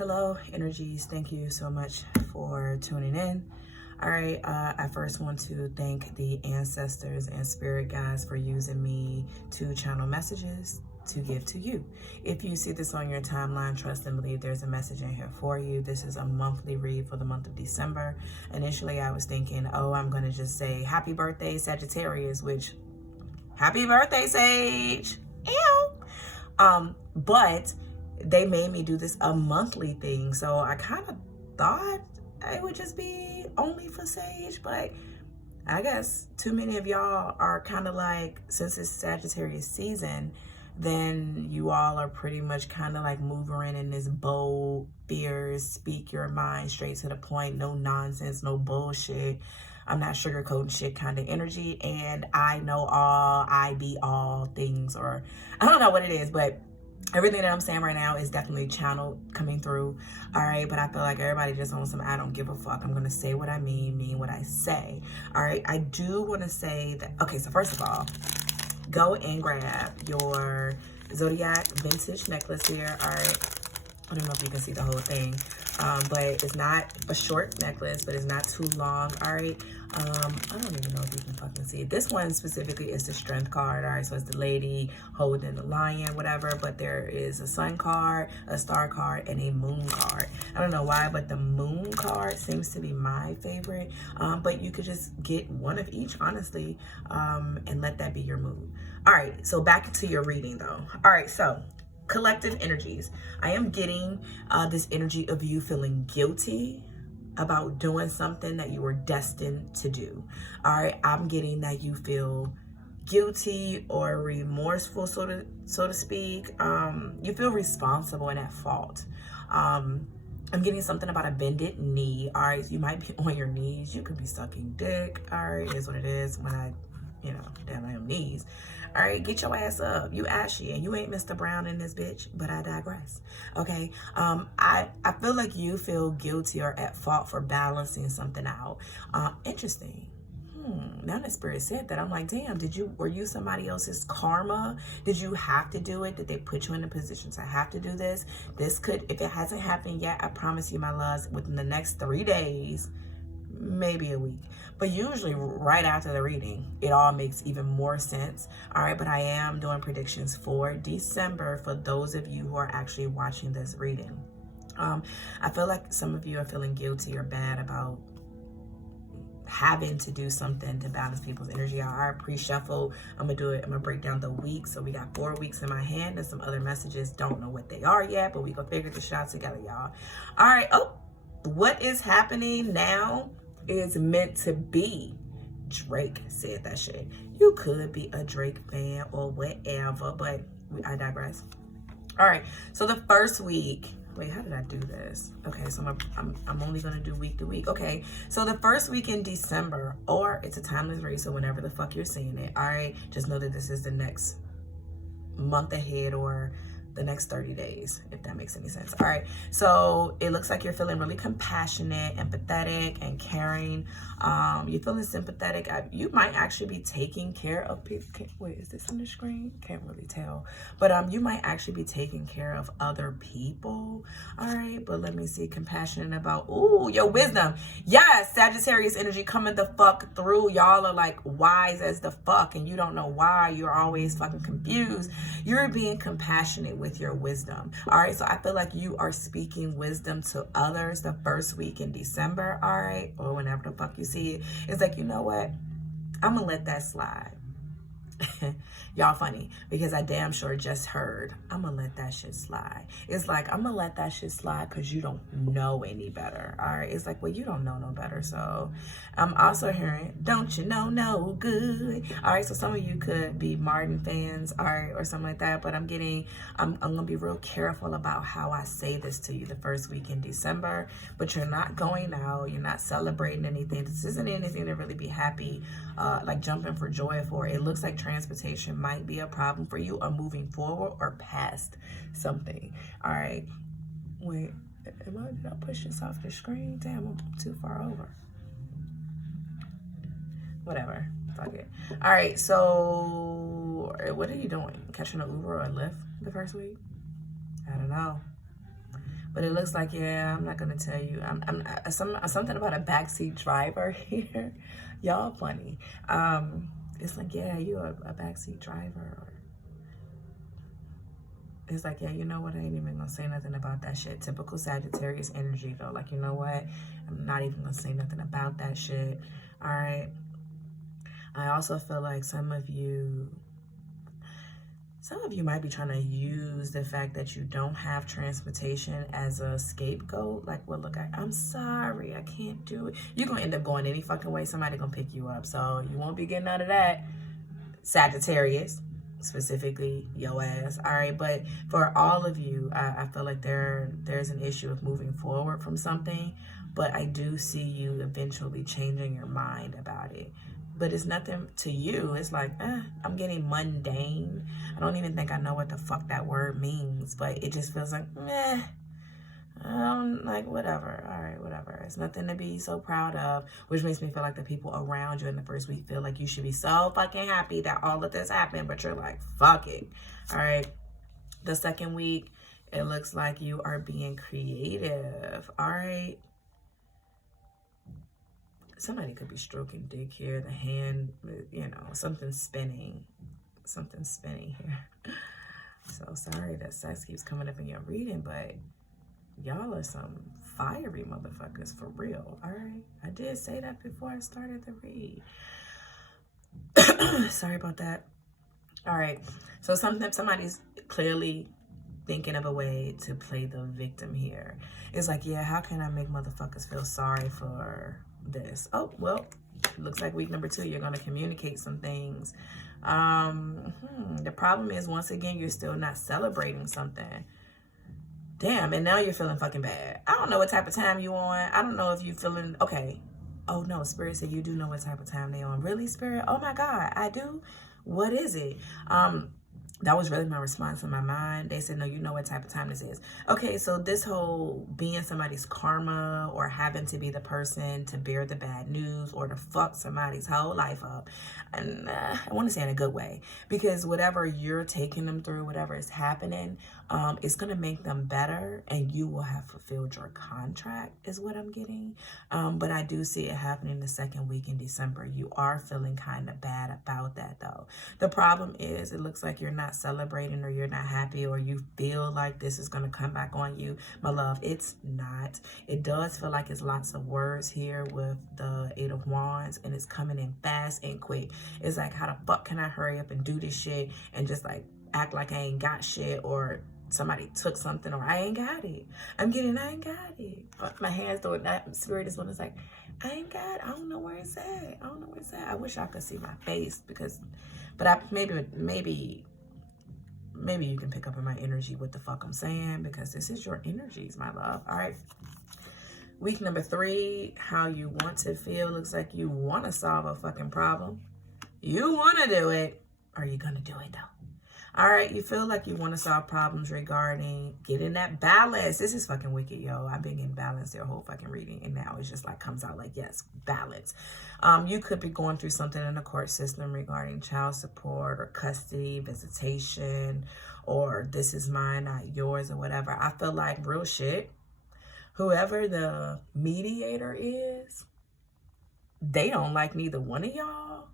Hello, energies. Thank you so much for tuning in. All right, I first want to thank the ancestors and spirit guides for using me to channel messages to give to you. If you see this on your timeline, trust and believe there's a message in here for you. This is a monthly read for the month of December. Initially, I was thinking, oh, I'm going to just say happy birthday, Sagittarius, which happy birthday, Sage. Ew. But they made me do this a monthly thing. So I kind of thought it would just be only for Sage, but I guess too many of y'all are kind of like, since it's Sagittarius season, then you all are pretty much kind of like moving in this bold, fierce, speak your mind straight to the point, no nonsense, no bullshit. I'm not sugarcoating shit kind of energy. And I know all, I be all things, or I don't know what it is, but everything that I'm saying right now is definitely channeled coming through. All right, but I feel like everybody just on some I don't give a fuck. I'm going to say what I mean what I say. All right, I do want to say that, okay, so first of all, go and grab your Zodiac vintage necklace here. All right, I don't know if you can see the whole thing, but it's not a short necklace, but it's not too long. All right, I don't even know if you can fucking see it. This one specifically is the strength card. All right, so it's the lady holding the lion, whatever, but there is a sun card, a star card, and a moon card. I don't know why, but the moon card seems to be my favorite, but you could just get one of each, honestly, and let that be your mood. All right, so back to your reading though. All right, so collective energies. I am getting this energy of you feeling guilty about doing something that you were destined to do. All right, I'm getting that you feel guilty or remorseful, so to speak. You feel responsible and at fault. I'm getting something about a bended knee. All right, you might be on your knees. You could be sucking dick. All right, it is what it is. When I, damn, I am knees. All right, get your ass up. You ashy and you ain't Mr. Brown in this bitch, but I digress. Okay, I feel like you feel guilty or at fault for balancing something out. Interesting. Now that spirit said that, I'm like, damn, were you somebody else's karma? Did you have to do it? Did they put you in a position to have to do this? This could, if it hasn't happened yet, I promise you, my loves, within the next 3 days, maybe a week, but usually right after the reading, it all makes even more sense. All right, but I am doing predictions for December for those of you who are actually watching this reading. I feel like some of you are feeling guilty or bad about having to do something to balance people's energy. I already pre-shuffle. I'm gonna do it. I'm gonna break down the weeks. So we got 4 weeks in my hand and some other messages. Don't know what they are yet, but we gonna figure this out together, y'all. All right. Oh, what is happening now is meant to be. Drake said that shit. You could be a Drake fan or whatever, but I digress. All right, so the first week, wait, how did I do this? Okay, so I'm only gonna do week to week. Okay, so the first week in December, or it's a timeless read, so whenever the fuck you're seeing it, all right, just know that this is the next month ahead or the next 30 days, if that makes any sense. All right, so it looks like you're feeling really compassionate, empathetic, and caring. You're feeling sympathetic. You might actually be taking care of people. Wait, is this on the screen? Can't really tell, but you might actually be taking care of other people. All right, but let me see. Compassionate about, ooh, your wisdom. Yes, Sagittarius energy coming the fuck through. Y'all are like wise as the fuck, and you don't know why. You're always fucking confused. You're being compassionate with your wisdom. All right, so I feel like you are speaking wisdom to others the first week in December. All right, or whenever the fuck you see it. It's like, you know what, I'm gonna let that slide. Y'all funny because I damn sure just heard I'm gonna let that shit slide. It's like, I'm gonna let that shit slide because you don't know any better. All right, it's like, well, you don't know no better. So I'm also hearing, don't you know no good. All right, so some of you could be Martin fans, all right, or something like that, but I'm gonna be real careful about how I say this to you the first week in December. But you're not going out, you're not celebrating anything. This isn't anything to really be happy, like jumping for joy for. It looks like transportation might be a problem for you, or moving forward or past something. All right, wait, did I push this off the screen? Damn, I'm too far over. Whatever, fuck it. All right, so what are you doing? Catching an Uber or a Lyft the first week? I don't know. But it looks like, yeah, I'm not going to tell you. Something about a backseat driver here. Y'all funny. It's like, yeah, you a backseat driver. Or it's like, yeah, you know what? I ain't even going to say nothing about that shit. Typical Sagittarius energy, though. Like, you know what? I'm not even going to say nothing about that shit. All right. I also feel like some of you might be trying to use the fact that you don't have transportation as a scapegoat. Like, well, look, I'm sorry, I can't do it. You're going to end up going any fucking way. Somebody going to pick you up. So you won't be getting out of that, Sagittarius, specifically your ass. All right. But for all of you, I feel like there's an issue of moving forward from something. But I do see you eventually changing your mind about it. But it's nothing to you. It's like, I'm getting mundane. I don't even think I know what the fuck that word means. But it just feels like, like, whatever. All right, whatever. It's nothing to be so proud of. Which makes me feel like the people around you in the first week feel like you should be so fucking happy that all of this happened. But you're like, fuck it. All right. The second week, it looks like you are being creative. All right. Somebody could be stroking dick here. The hand, you know, something's spinning. Something's spinning here. So sorry that sex keeps coming up in your reading, but y'all are some fiery motherfuckers for real. All right. I did say that before I started the read. Sorry about that. All right. So somebody's clearly thinking of a way to play the victim here. It's like, yeah, how can I make motherfuckers feel sorry for this? Oh, well, looks like week number 2, you're going to communicate some things. The problem is, once again, you're still not celebrating something. Damn, and now you're feeling fucking bad. I don't know what type of time you on. I don't know if you feeling, okay. Oh, no, Spirit said you do know what type of time they on. Really, Spirit? Oh, my God, I do? What is it? That was really my response in my mind. They said, no, you know what type of time this is. Okay, so this whole being somebody's karma or having to be the person to bear the bad news or to fuck somebody's whole life up. And I want to say in a good way. Because whatever you're taking them through, whatever is happening, it's going to make them better. And you will have fulfilled your contract is what I'm getting. But I do see it happening the second week in December. You are feeling kind of bad about that, though. The problem is it looks like you're not celebrating or you're not happy or you feel like this is going to come back on you. My love, it's not. It does feel like it's lots of words here with the 8 of Wands, and it's coming in fast and quick. It's like, how the fuck can I hurry up and do this shit and just like act like I ain't got shit, or somebody took something, or I ain't got it. I ain't got it. But my hands doing that. Spirit is when it's like, I ain't got it. I don't know where it's at. I wish I could see my face but maybe you can pick up in my energy what the fuck I'm saying, because this is your energies, my love. All right. Week number 3, how you want to feel. Looks like you want to solve a fucking problem. You want to do it. Are you going to do it, though? All right, you feel like you want to solve problems regarding getting that balance. This is fucking wicked, yo. I've been getting balance their whole fucking reading, and now it's just like comes out like, yes, balance. You could be going through something in the court system regarding child support or custody, visitation, or this is mine, not yours, or whatever. I feel like real shit, whoever the mediator is, they don't like neither one of y'all.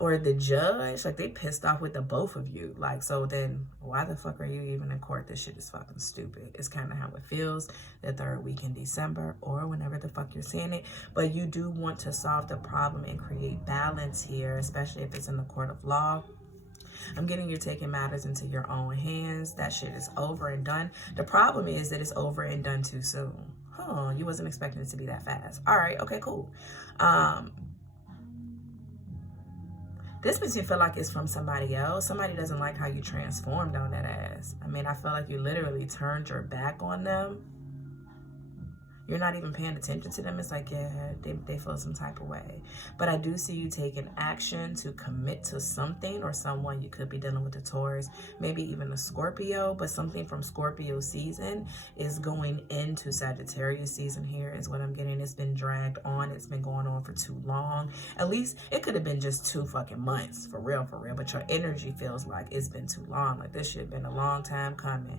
Or the judge, like they pissed off with the both of you. Like, so then why the fuck are you even in court? This shit is fucking stupid. It's kind of how it feels the 3rd week in December or whenever the fuck you're seeing it. But you do want to solve the problem and create balance here, especially if it's in the court of law. I'm getting you taking matters into your own hands. That shit is over and done. The problem is that it's over and done too soon. Huh, you wasn't expecting it to be that fast. All right, okay, cool. This makes me feel like it's from somebody else. Somebody doesn't like how you transformed on that ass. I mean, I feel like you literally turned your back on them. You're not even paying attention to them. It's like, yeah, they feel some type of way. But I do see you taking action to commit to something or someone. You could be dealing with a Taurus, maybe even a Scorpio, but something from Scorpio season is going into Sagittarius season here is what I'm getting. It's been dragged on. It's been going on for too long. At least it could have been just 2 fucking months, for real. But your energy feels like it's been too long. Like this shit been a long time coming.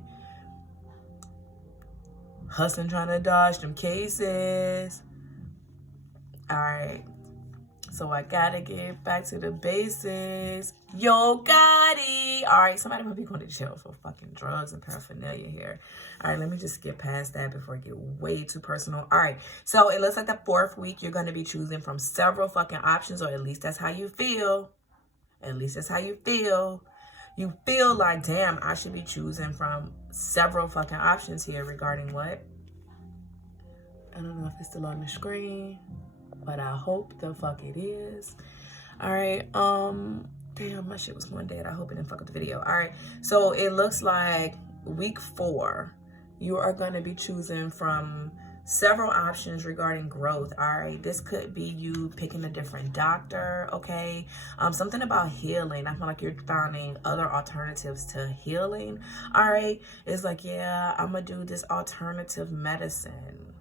hustling, trying to dodge them cases. All right. So I gotta get back to the basics. Yo, Gotti. All right, somebody might be going to jail for fucking drugs and paraphernalia here. All right, let me just get past that before I get way too personal. All right, so it looks like the 4th week you're going to be choosing from several fucking options, or at least that's how you feel. At least that's how you feel. You feel like, damn, I should be choosing from several fucking options here regarding what? I don't know if it's still on the screen, but I hope the fuck it is. All right, damn, my shit was going dead. I hope it didn't fuck up the video. All right, so it looks like week 4, you are going to be choosing from several options regarding growth. All right, this could be you picking a different doctor, okay? Something about healing. I feel like you're finding other alternatives to healing. All right, it's like, yeah, I'm gonna do this alternative medicine.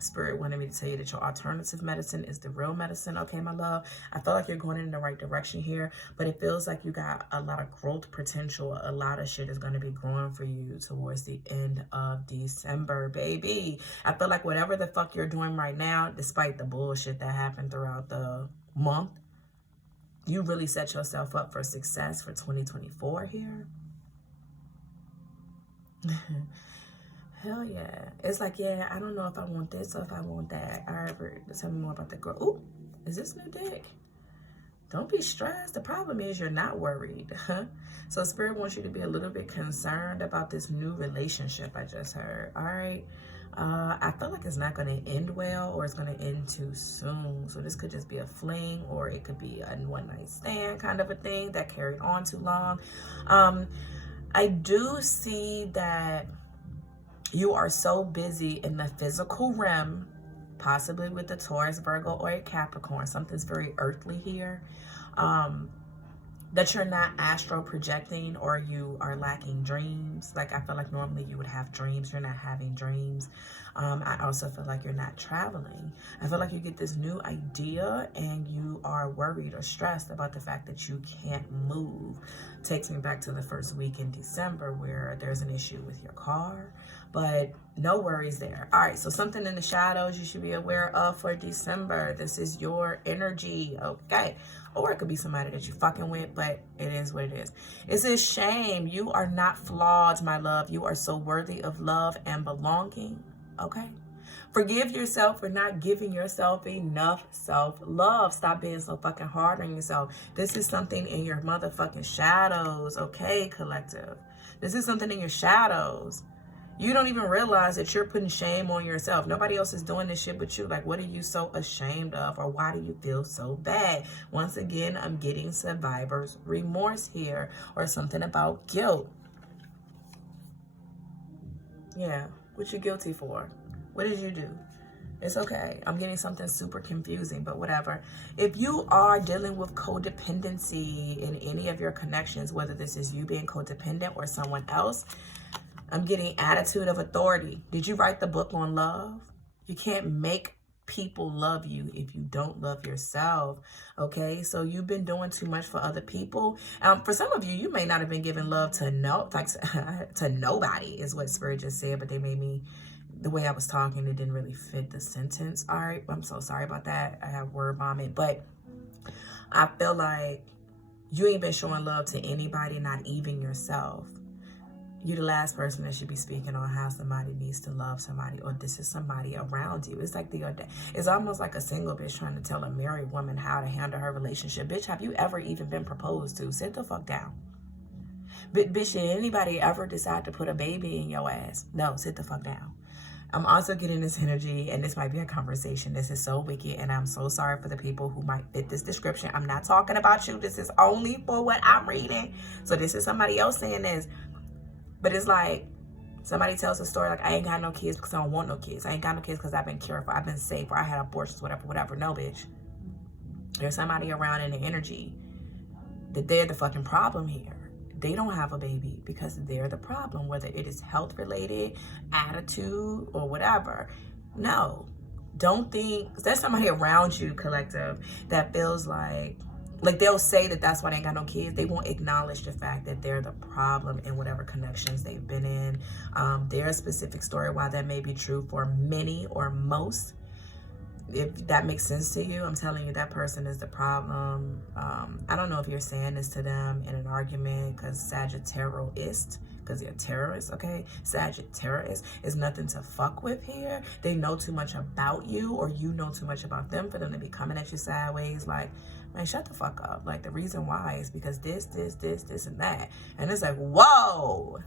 Spirit wanted me to tell you that your alternative medicine is the real medicine, okay, my love? I feel like you're going in the right direction here, but it feels like you got a lot of growth potential. A lot of shit is going to be growing for you towards the end of December, baby. I feel like whatever the fuck you're doing right now, despite the bullshit that happened throughout the month, you really set yourself up for success for 2024 here. Hell yeah. It's like, yeah, I don't know if I want this or if I want that. All right, tell me more about the girl. Ooh, is this new dick? Don't be stressed. The problem is you're not worried. So Spirit wants you to be a little bit concerned about this new relationship I just heard. All right. I feel like it's not going to end well, or it's going to end too soon. So this could just be a fling, or it could be a one-night stand kind of a thing that carried on too long. I do see that you are so busy in the physical realm, possibly with the Taurus, Virgo, or a Capricorn. Something's very earthly here. That you're not astral projecting, or you are lacking dreams. Like, I feel like normally you would have dreams. You're not having dreams. I also feel like you're not traveling. I feel like you get this new idea and you are worried or stressed about the fact that you can't move. Takes me back to the first week in December where there's an issue with your car, but no worries there. All right, so something in the shadows you should be aware of for December. This is your energy, okay? Or it could be somebody that you fucking with, but it is what it is. It's a shame. You are not flawed, my love. You are so worthy of love and belonging, okay? Forgive yourself for not giving yourself enough self-love. Stop being so fucking hard on yourself. This is something in your motherfucking shadows, okay, collective? This is something in your shadows. You don't even realize that you're putting shame on yourself. Nobody else is doing this shit but you. Like, what are you so ashamed of? Or why do you feel so bad? Once again, I'm getting survivor's remorse here, or something about guilt. Yeah, what you guilty for? What did you do? It's okay. I'm getting something super confusing, but whatever. If you are dealing with codependency in any of your connections, whether this is you being codependent or someone else, I'm getting attitude of authority. Did you write the book on love? You can't make people love you if you don't love yourself, okay? So you've been doing too much for other people. For some of you, you may not have been giving love to to nobody is what Spirit just said, but they made me, the way I was talking, it didn't really fit the sentence. All right, I'm so sorry about that. I have word vomit, but I feel like you ain't been showing love to anybody, not even yourself. You're the last person that should be speaking on how somebody needs to love somebody, or this is somebody around you. It's like it's almost like a single bitch trying to tell a married woman how to handle her relationship. Bitch, have you ever even been proposed to? Sit the fuck down. Bitch, did anybody ever decide to put a baby in your ass? No, sit the fuck down. I'm also getting this energy, and this might be a conversation. This is so wicked, and I'm so sorry for the people who might fit this description. I'm not talking about you. This is only for what I'm reading. So this is somebody else saying this. But it's like somebody tells a story like, I ain't got no kids because I don't want no kids. I ain't got no kids because I've been careful, I've been safe, or I had abortions, whatever. No, bitch. There's somebody around in the energy that they're the fucking problem here. They don't have a baby because they're the problem, whether it is health related, attitude, or whatever. No, don't think there's somebody around you, collective, that feels like like they'll say that that's why they ain't got no kids. They won't acknowledge the fact that they're the problem in whatever connections they've been in. Their specific story, why that may be true for many or most. If that makes sense to you, I'm telling you that person is the problem. I don't know if you're saying this to them in an argument because Sagittarius, because they're terrorists, okay? Sagittarius is nothing to fuck with here. They know too much about you, or you know too much about them for them to be coming at you sideways like, man, shut the fuck up. Like, the reason why is because this, and that. And it's like, whoa.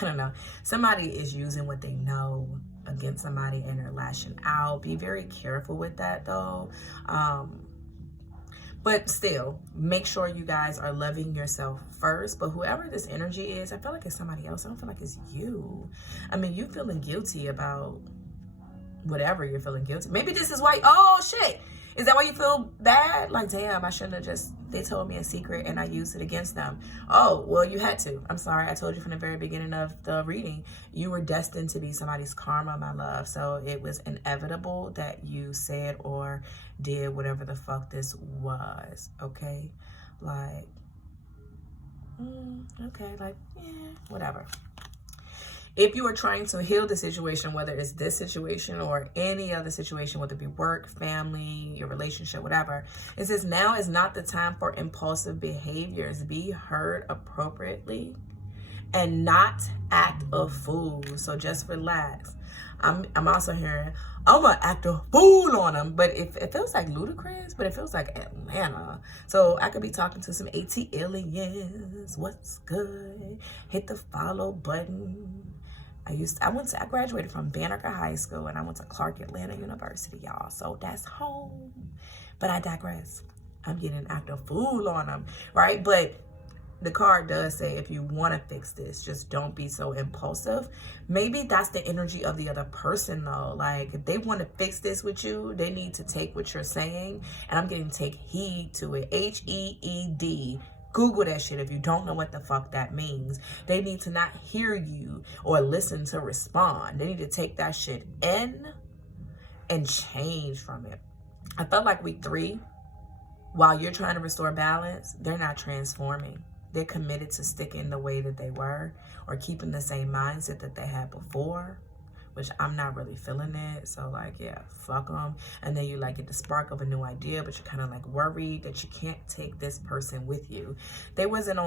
I don't know. Somebody is using what they know against somebody and they're lashing out. Be very careful with that, though. But still, make sure you guys are loving yourself first. But whoever this energy is, I feel like it's somebody else. I don't feel like it's you. I mean, you feeling guilty about whatever you're feeling guilty. Maybe this is why, oh shit. Is that why you feel bad? Like, damn, I shouldn't have just, they told me a secret and I used it against them. Oh, well, you had to. I'm sorry. I told you from the very beginning of the reading, you were destined to be somebody's karma, my love. So it was inevitable that you said or did whatever the fuck this was. Okay? Like, okay, like, yeah, whatever. If you are trying to heal the situation, whether it's this situation or any other situation, whether it be work, family, your relationship, whatever, it says now is not the time for impulsive behaviors. Be heard appropriately and not act a fool. So just relax. I'm also hearing, I'm gonna act a fool on them, but it feels like ludicrous, but it feels like Atlanta. So I could be talking to some AT aliens. What's good? Hit the follow button. I graduated from Banneker High School and I went to Clark Atlanta University, y'all. So that's home. But I digress. I'm getting act a fool on them, right? But the card does say if you want to fix this, just don't be so impulsive. Maybe that's the energy of the other person, though. Like, if they want to fix this with you, they need to take what you're saying. And I'm getting take heed to it. H-E-E-D. Google that shit if you don't know what the fuck that means. They need to not hear you or listen to respond. They need to take that shit in and change from it. I felt like week 3, while you're trying to restore balance, they're not transforming. They're committed to sticking the way that they were or keeping the same mindset that they had before, which I'm not really feeling it. So like, yeah, fuck them. And then you like get the spark of a new idea, but you're kind of like worried that you can't take this person with you. They wasn't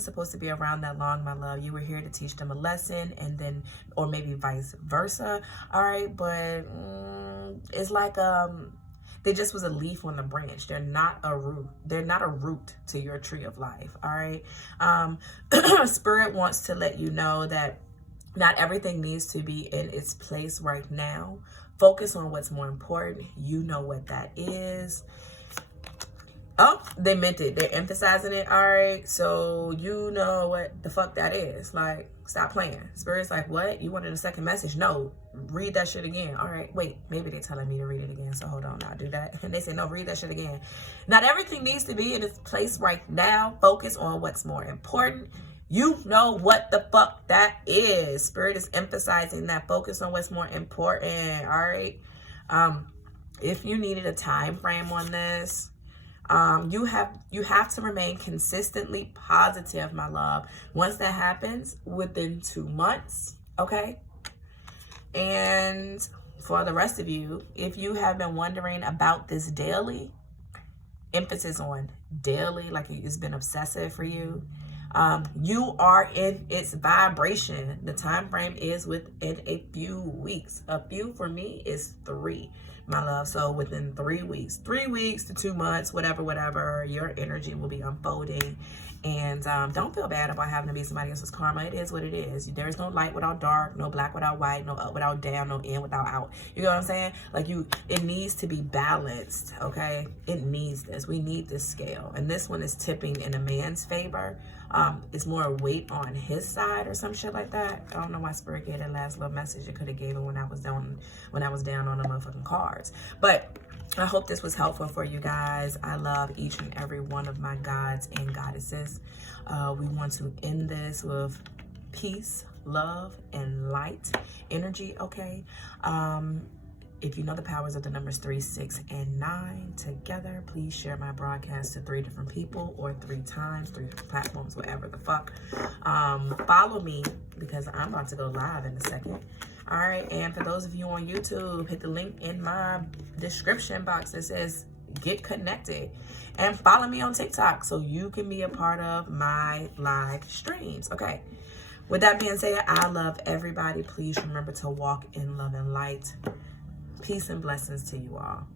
supposed to be around that long, my love. You were here to teach them a lesson, and then, or maybe vice versa. All right, but it's like they just was a leaf on the branch. They're not a root. They're not a root to your tree of life. All right. Spirit wants to let you know that not everything needs to be in its place right now. Focus on what's more important. You know what that is. Oh, they meant it. They're emphasizing it. All right. So you know what the fuck that is. Like, stop playing. Spirit's like, what? You wanted a second message? No. Read that shit again. All right. Wait. Maybe they're telling me to read it again. So hold on. I'll do that. And they say, no, read that shit again. Not everything needs to be in its place right now. Focus on what's more important. You know what the fuck that is. Spirit is emphasizing that. Focus on what's more important. All right. If you needed a time frame on this, you have to remain consistently positive, my love. Once that happens, within 2 months, okay? And for the rest of you, if you have been wondering about this daily, emphasis on daily, like it's been obsessive for you, you are in its vibration. The time frame is within a few weeks. A few for me is 3, my love. So within 3 weeks, 3 weeks to 2 months, whatever, your energy will be unfolding. And don't feel bad about having to be somebody else's karma. It is what it is. There's no light without dark, no black without white, no up without down, no in without out. You know what I'm saying? Like, it needs to be balanced, okay? It needs this. We need this scale. And this one is tipping in a man's favor. It's more weight on his side or some shit like that. I don't know why Spirit gave that last little message. It could have gave it when I was down on the motherfucking cards. But I hope this was helpful for you guys. I love each and every one of my gods and goddesses. We want to end this with peace, love, and light energy, okay? If you know the powers of the numbers 3, 6, and 9 together, please share my broadcast to 3 different people or 3 times, 3 different platforms, whatever the fuck. Follow me because I'm about to go live in a second. All right, and for those of you on YouTube, hit the link in my description box that says get connected, and follow me on TikTok so you can be a part of my live streams. Okay, with that being said, I love everybody. Please remember to walk in love and light. Peace and blessings to you all.